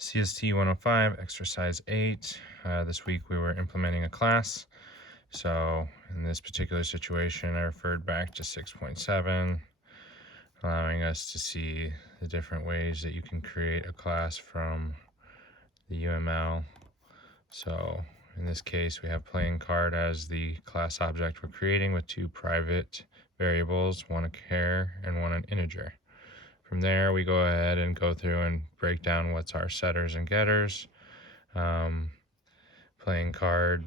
CST 105, exercise 8. This week we were implementing a class. So in this particular situation, I referred back to 6.7, allowing us to see the different ways that you can create a class from the UML. So in this case, we have playing card as the class object we're creating with two private variables, one a char and one an integer. From there, we go ahead and go through and break down what's our setters and getters. Playing card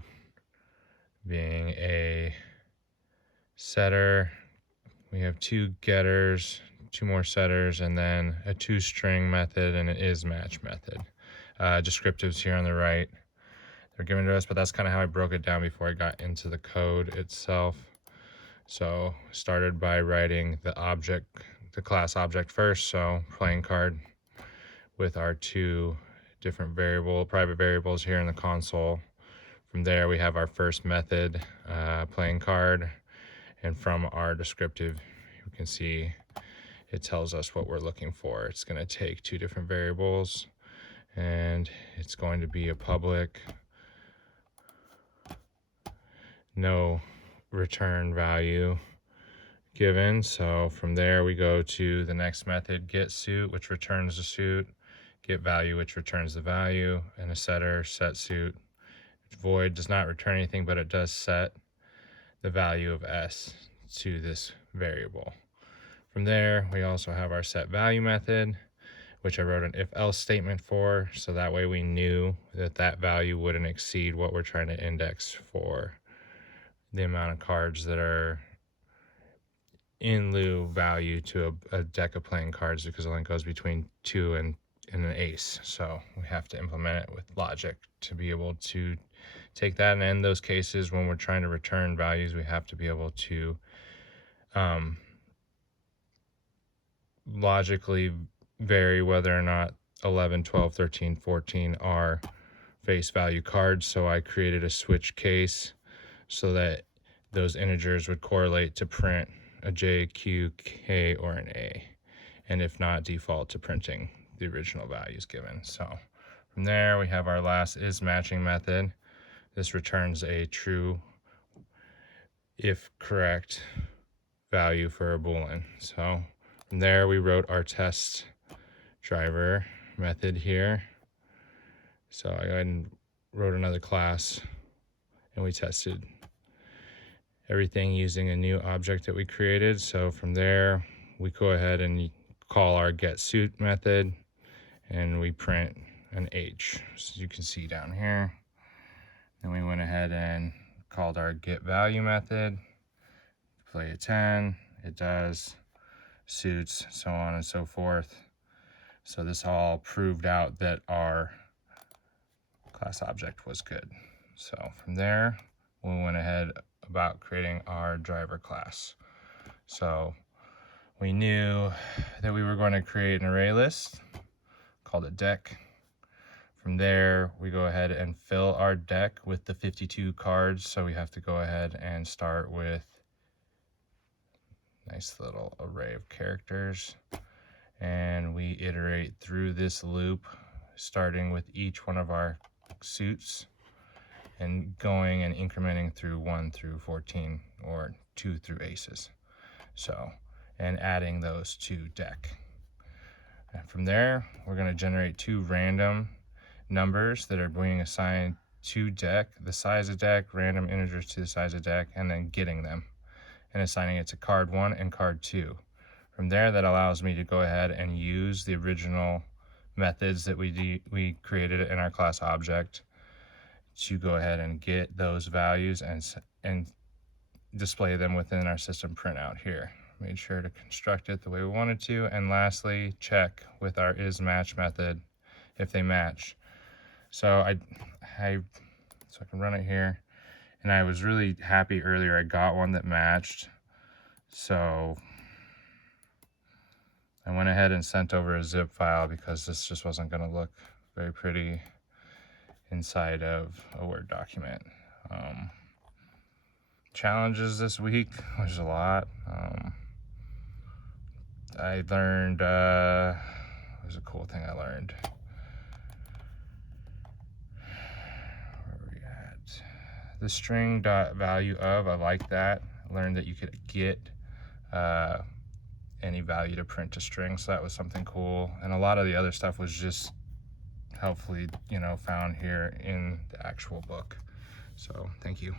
being a setter. We have two getters, two more setters, and then a toString method and an isMatch method. Descriptives here on the right. They're given to us, but that's kind of how I broke it down before I got into the code itself. So started by writing the class object first. So playing card with our two different private variables here in the console. From there, we have our first method, playing card. And from our descriptive, you can see it tells us what we're looking for. It's going to take two different variables, and it's going to be a public, no return value given. So from there, we go to the next method, getSuit, which returns the suit, getValue, which returns the value, and a setter, setSuit. Void does not return anything, but it does set the value of s to this variable. From there, we also have our setValue method, which I wrote an if-else statement for, so that way we knew that that value wouldn't exceed what we're trying to index for the amount of cards that are in lieu value to a deck of playing cards, because it only goes between 2 and an ace. So we have to implement it with logic to be able to take that, and in those cases when we're trying to return values, we have to be able to logically vary whether or not 11, 12, 13, 14 are face value cards. So I created a switch case so that those integers would correlate to print a J, Q, K, or an A, and if not, default to printing the original values given. So from there, we have our last isMatching method. This returns a true if correct value for a Boolean. So from there, we wrote our test driver method here. So I went and wrote another class, and we tested everything using a new object that we created. So from there, we go ahead and call our getSuit method, and we print an H, as you can see down here. Then we went ahead and called our getValue method, play a 10, it does, suits, so on and so forth. So this all proved out that our class object was good. So from there, we went ahead about creating our driver class. So we knew that we were going to create an array list, called a deck. From there, we go ahead and fill our deck with the 52 cards. So we have to go ahead and start with a nice little array of characters. And we iterate through this loop, starting with each one of our suits and going and incrementing through 1 through 14 or 2 through aces. So, and adding those to deck. And from there, we're going to generate two random numbers that are being assigned to deck, the size of deck, random integers to the size of deck, and then getting them and assigning it to card 1 and card 2. From there, that allows me to go ahead and use the original methods that we created in our class object to go ahead and get those values and display them within our system printout here. Made sure to construct it the way we wanted to. And lastly, check with our isMatch method if they match. So I can run it here, and I was really happy earlier I got one that matched. So I went ahead and sent over a zip file because this just wasn't going to look very pretty inside of a Word document. Challenges this week, there's a lot. I learned, there's a cool thing I learned. the string dot value of, I like that. I learned that you could get any value to print to string, so that was something cool. And a lot of the other stuff was just helpfully, you know, found here in the actual book. So thank you.